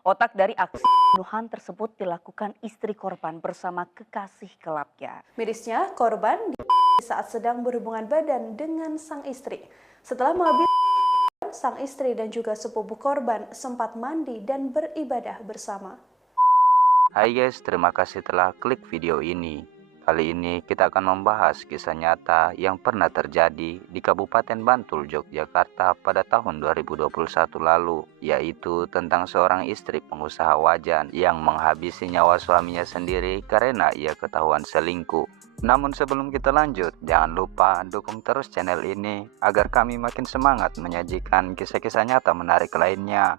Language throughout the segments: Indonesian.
Otak dari aksi pembunuhan tersebut dilakukan istri korban bersama kekasih gelapnya. Mirisnya, korban saat sedang berhubungan badan dengan sang istri. Setelah menghabiskan, sang istri dan juga sepupu korban sempat mandi dan beribadah bersama. Hai guys, terima kasih telah klik video ini. Kali ini kita akan membahas kisah nyata yang pernah terjadi di Kabupaten Bantul, Yogyakarta pada tahun 2021 lalu, yaitu tentang seorang istri pengusaha wajan yang menghabisi nyawa suaminya sendiri karena ia ketahuan selingkuh. Namun sebelum kita lanjut, jangan lupa dukung terus channel ini agar kami makin semangat menyajikan kisah-kisah nyata menarik lainnya.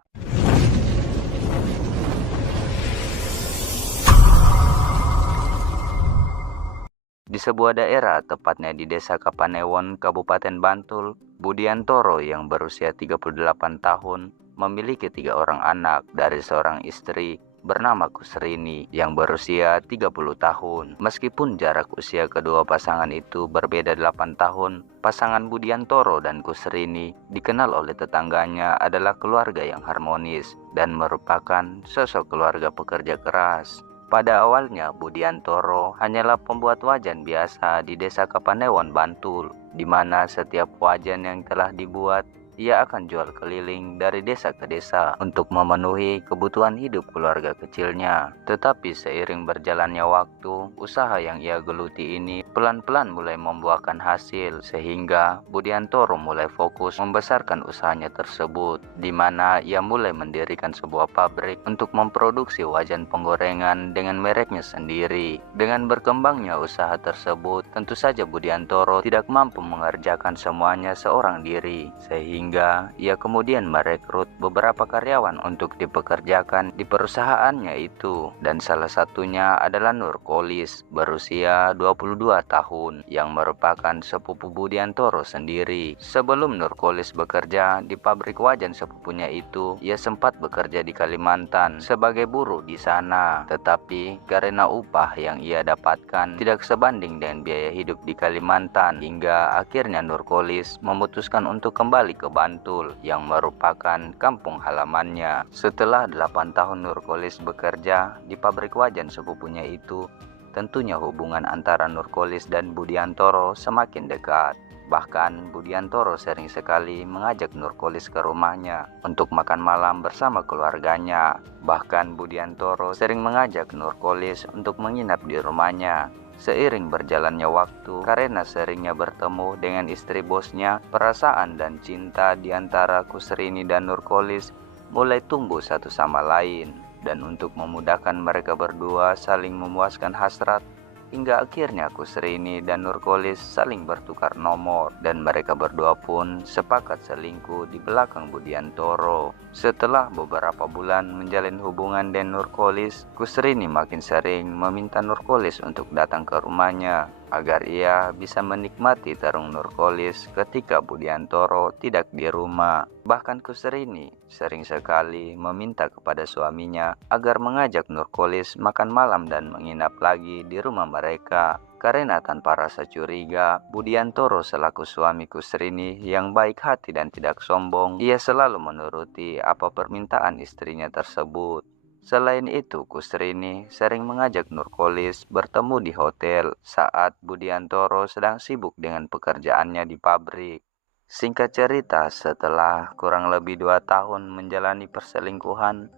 Di sebuah daerah, tepatnya di Desa Kapanewon, Kabupaten Bantul, Budiantoro yang berusia 38 tahun memiliki 3 orang anak dari seorang istri bernama Kusrini yang berusia 30 tahun. Meskipun jarak usia kedua pasangan itu berbeda 8 tahun, pasangan Budiantoro dan Kusrini dikenal oleh tetangganya adalah keluarga yang harmonis dan merupakan sosok keluarga pekerja keras. Pada awalnya, Budiantoro hanyalah pembuat wajan biasa di Desa Kapanewon, Bantul, di mana setiap wajan yang telah dibuat, ia akan jual keliling dari desa ke desa untuk memenuhi kebutuhan hidup keluarga kecilnya. Tetapi seiring berjalannya waktu, usaha yang ia geluti ini pelan-pelan mulai membuahkan hasil, sehingga Budiantoro mulai fokus membesarkan usahanya tersebut, di mana ia mulai mendirikan sebuah pabrik untuk memproduksi wajan penggorengan dengan mereknya sendiri. Dengan berkembangnya usaha tersebut, tentu saja Budiantoro tidak mampu mengerjakan semuanya seorang diri, sehingga ia kemudian merekrut beberapa karyawan untuk dipekerjakan di perusahaannya itu, dan salah satunya adalah Nurkolis berusia 22 tahun yang merupakan sepupu Budiantoro sendiri. Sebelum Nurkolis bekerja di pabrik wajan sepupunya itu, ia sempat bekerja di Kalimantan sebagai buruh di sana, tetapi karena upah yang ia dapatkan tidak sebanding dengan biaya hidup di Kalimantan, hingga akhirnya Nurkolis memutuskan untuk kembali ke Bantul yang merupakan kampung halamannya. Setelah 8 tahun Nurkolis bekerja di pabrik wajan sepupunya itu, tentunya hubungan antara Nurkolis dan Budiantoro semakin dekat. Bahkan Budiantoro sering sekali mengajak Nurkolis ke rumahnya untuk makan malam bersama keluarganya. Bahkan Budiantoro sering mengajak Nurkolis untuk menginap di rumahnya. Seiring berjalannya waktu, karena seringnya bertemu dengan istri bosnya, perasaan dan cinta di antara Kusrini dan Nurkolis mulai tumbuh satu sama lain. Dan untuk memudahkan mereka berdua saling memuaskan hasrat, hingga akhirnya Kusrini dan Nurkolis saling bertukar nomor, dan mereka berdua pun sepakat selingkuh di belakang Budiantoro. Setelah beberapa bulan menjalin hubungan dengan Nurkolis, Kusrini makin sering meminta Nurkolis untuk datang ke rumahnya agar ia bisa menikmati tarung Nurkolis ketika Budiantoro tidak di rumah. Bahkan Kusrini sering sekali meminta kepada suaminya agar mengajak Nurkolis makan malam dan menginap lagi di rumah mereka. Karena tanpa rasa curiga, Budiantoro selaku suami Kusrini yang baik hati dan tidak sombong, ia selalu menuruti apa permintaan istrinya tersebut. Selain itu, Kusrini sering mengajak Nurkolis bertemu di hotel saat Budiantoro sedang sibuk dengan pekerjaannya di pabrik. Singkat cerita, setelah kurang lebih 2 tahun menjalani perselingkuhan,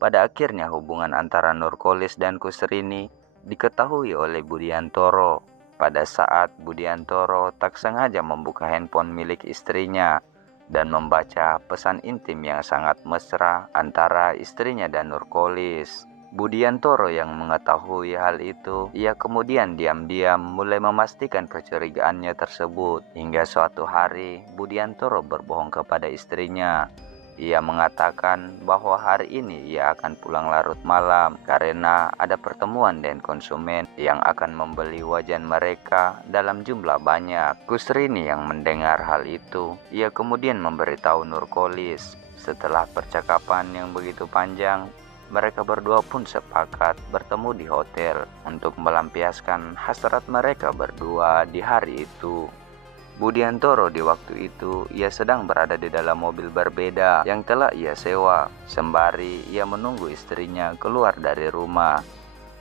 pada akhirnya hubungan antara Nurkolis dan Kusrini diketahui oleh Budiantoro. Pada saat Budiantoro tak sengaja membuka handphone milik istrinya dan membaca pesan intim yang sangat mesra antara istrinya dan Nurkolis. Budiantoro yang mengetahui hal itu, ia kemudian diam-diam mulai memastikan kecurigaannya tersebut. Hingga suatu hari, Budiantoro berbohong kepada istrinya. Ia mengatakan bahwa hari ini ia akan pulang larut malam karena ada pertemuan dengan konsumen yang akan membeli wajan mereka dalam jumlah banyak. Kusrini yang mendengar hal itu, ia kemudian memberitahu Nurkolis. Setelah percakapan yang begitu panjang, mereka berdua pun sepakat bertemu di hotel untuk melampiaskan hasrat mereka berdua di hari itu. Budiantoro di waktu itu ia sedang berada di dalam mobil berbeda yang telah ia sewa, sembari ia menunggu istrinya keluar dari rumah.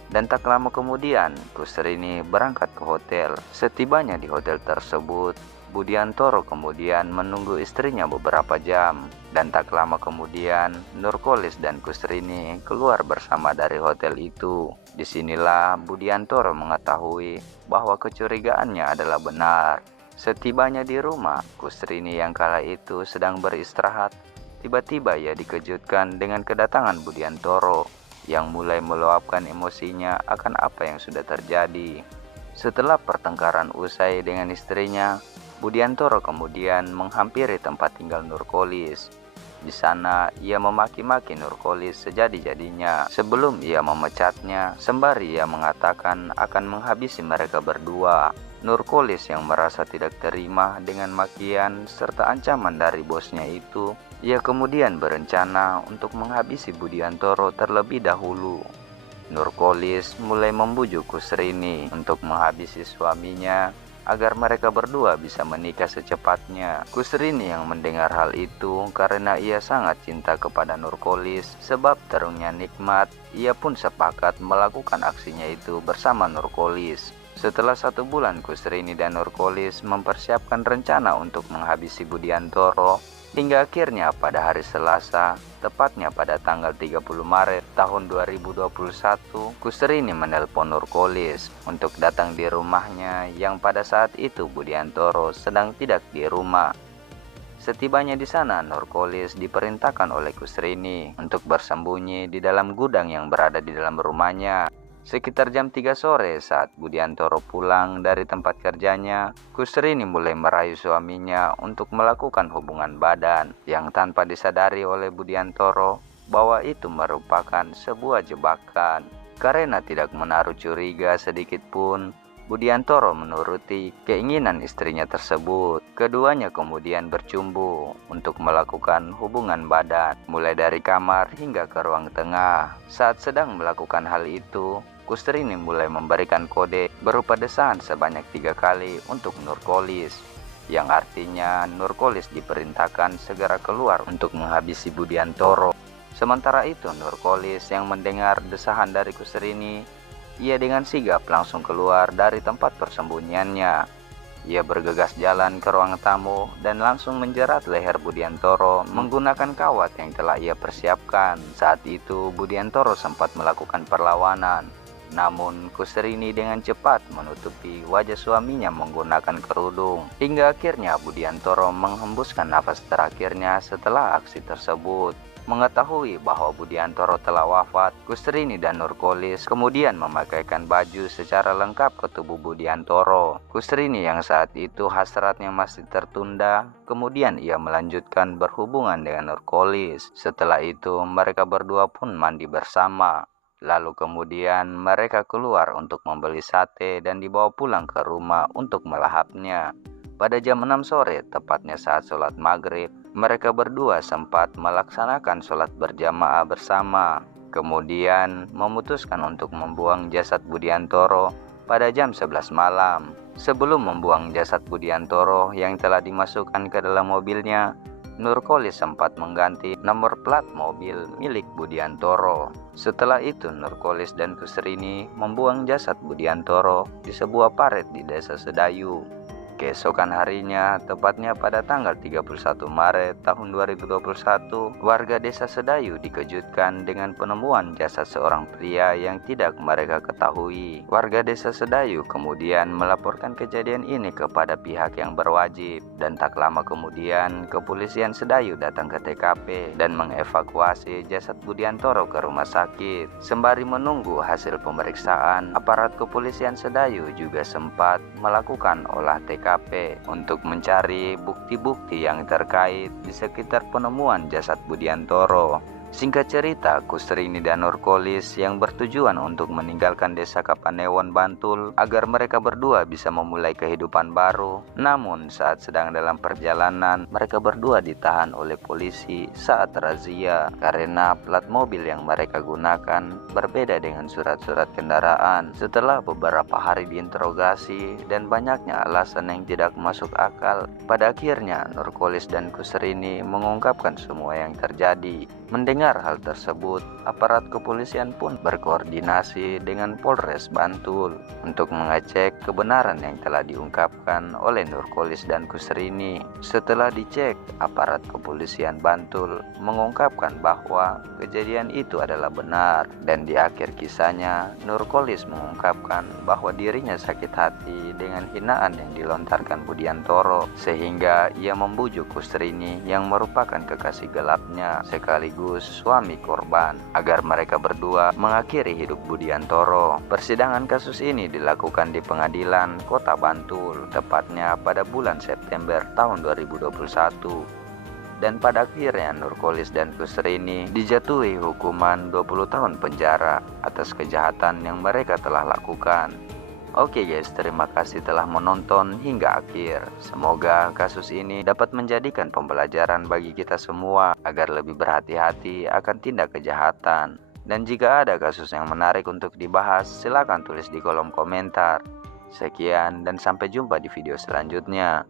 Dan tak lama kemudian, Kusrini berangkat ke hotel. Setibanya di hotel tersebut, Budiantoro kemudian menunggu istrinya beberapa jam. Dan tak lama kemudian, Nurkolis dan Kusrini keluar bersama dari hotel itu. Disinilah Budiantoro mengetahui bahwa kecurigaannya adalah benar. Setibanya di rumah, Kusrini yang kala itu sedang beristirahat. Tiba-tiba ia dikejutkan dengan kedatangan Budiantoro yang mulai meluapkan emosinya akan apa yang sudah terjadi. Setelah pertengkaran usai dengan istrinya, Budiantoro kemudian menghampiri tempat tinggal Nurkolis. Di sana ia memaki-maki Nurkolis sejadi-jadinya sebelum ia memecatnya, sembari ia mengatakan akan menghabisi mereka berdua. Nurkolis yang merasa tidak terima dengan makian serta ancaman dari bosnya itu, ia kemudian berencana untuk menghabisi Budiantoro terlebih dahulu. Nurkolis mulai membujuk Kusrini untuk menghabisi suaminya agar mereka berdua bisa menikah secepatnya. Kusrini yang mendengar hal itu karena ia sangat cinta kepada Nurkolis sebab terungnya nikmat, ia pun sepakat melakukan aksinya itu bersama Nurkolis. Setelah 1 bulan Kusrini dan Nurkolis mempersiapkan rencana untuk menghabisi Budiantoro, hingga akhirnya pada hari Selasa, tepatnya pada tanggal 30 Maret tahun 2021, Kusrini menelpon Nurkolis untuk datang di rumahnya yang pada saat itu Budiantoro sedang tidak di rumah. Setibanya di sana, Nurkolis diperintahkan oleh Kusrini untuk bersembunyi di dalam gudang yang berada di dalam rumahnya. Sekitar jam 3 sore saat Budiantoro pulang dari tempat kerjanya, Kusrini mulai merayu suaminya untuk melakukan hubungan badan yang tanpa disadari oleh Budiantoro bahwa itu merupakan sebuah jebakan. Karena tidak menaruh curiga sedikit pun, Budiantoro menuruti keinginan istrinya tersebut. Keduanya kemudian bercumbu untuk melakukan hubungan badan, mulai dari kamar hingga ke ruang tengah. Saat sedang melakukan hal itu, Kusrini mulai memberikan kode berupa desahan sebanyak 3 kali untuk Nurkolis, yang artinya Nurkolis diperintahkan segera keluar untuk menghabisi Budiantoro. Sementara itu, Nurkolis yang mendengar desahan dari Kusrini, ia dengan sigap langsung keluar dari tempat persembunyiannya. Ia bergegas jalan ke ruang tamu dan langsung menjerat leher Budiantoro menggunakan kawat yang telah ia persiapkan. Saat itu Budiantoro sempat melakukan perlawanan, namun Kusrini dengan cepat menutupi wajah suaminya menggunakan kerudung. Hingga akhirnya Budiantoro menghembuskan nafas terakhirnya setelah aksi tersebut. Mengetahui bahwa Budiantoro telah wafat, Kusrini dan Nurkolis kemudian memakaikan baju secara lengkap ke tubuh Budiantoro. Kusrini yang saat itu hasratnya masih tertunda, kemudian ia melanjutkan berhubungan dengan Nurkolis. Setelah itu mereka berdua pun mandi bersama. Lalu kemudian mereka keluar untuk membeli sate dan dibawa pulang ke rumah untuk melahapnya. Pada jam 6 sore, tepatnya saat sholat maghrib, mereka berdua sempat melaksanakan sholat berjamaah bersama. Kemudian memutuskan untuk membuang jasad Budiantoro pada jam 11 malam. Sebelum membuang jasad Budiantoro yang telah dimasukkan ke dalam mobilnya, Nurkolis sempat mengganti nomor plat mobil milik Budiantoro. Setelah itu Nurkolis dan Kusrini membuang jasad Budiantoro di sebuah parit di desa Sedayu. Keesokan harinya, tepatnya pada tanggal 31 Maret tahun 2021, warga desa Sedayu dikejutkan dengan penemuan jasad seorang pria yang tidak mereka ketahui. Warga desa Sedayu kemudian melaporkan kejadian ini kepada pihak yang berwajib, dan tak lama kemudian kepolisian Sedayu datang ke TKP dan mengevakuasi jasad Budiantoro ke rumah sakit. Sembari menunggu hasil pemeriksaan, aparat kepolisian Sedayu juga sempat melakukan olah TKP untuk mencari bukti-bukti yang terkait di sekitar penemuan jasad Budiantoro. Singkat cerita, Kusrini dan Nurkolis yang bertujuan untuk meninggalkan desa Kapanewon, Bantul agar mereka berdua bisa memulai kehidupan baru. Namun saat sedang dalam perjalanan, mereka berdua ditahan oleh polisi saat razia karena plat mobil yang mereka gunakan berbeda dengan surat-surat kendaraan. Setelah beberapa hari diinterogasi dan banyaknya alasan yang tidak masuk akal, pada akhirnya Nurkolis dan Kusrini mengungkapkan semua yang terjadi. Mendengar hal tersebut, aparat kepolisian pun berkoordinasi dengan Polres Bantul untuk mengecek kebenaran yang telah diungkapkan oleh Nurkolis dan Kusrini. Setelah dicek, aparat kepolisian Bantul mengungkapkan bahwa kejadian itu adalah benar, dan di akhir kisahnya Nurkolis mengungkapkan bahwa dirinya sakit hati dengan hinaan yang dilontarkan Budiantoro, sehingga ia membujuk Kusrini yang merupakan kekasih gelapnya sekaligus suami korban agar mereka berdua mengakhiri hidup Budiantoro. Persidangan kasus ini dilakukan di Pengadilan Kota Bantul tepatnya pada bulan September tahun 2021. Dan pada akhirnya Nurkolis dan Kusrini dijatuhi hukuman 20 tahun penjara atas kejahatan yang mereka telah lakukan. Oke guys, terima kasih telah menonton hingga akhir. Semoga kasus ini dapat menjadikan pembelajaran bagi kita semua agar lebih berhati-hati akan tindak kejahatan. Dan jika ada kasus yang menarik untuk dibahas, silakan tulis di kolom komentar. Sekian dan sampai jumpa di video selanjutnya.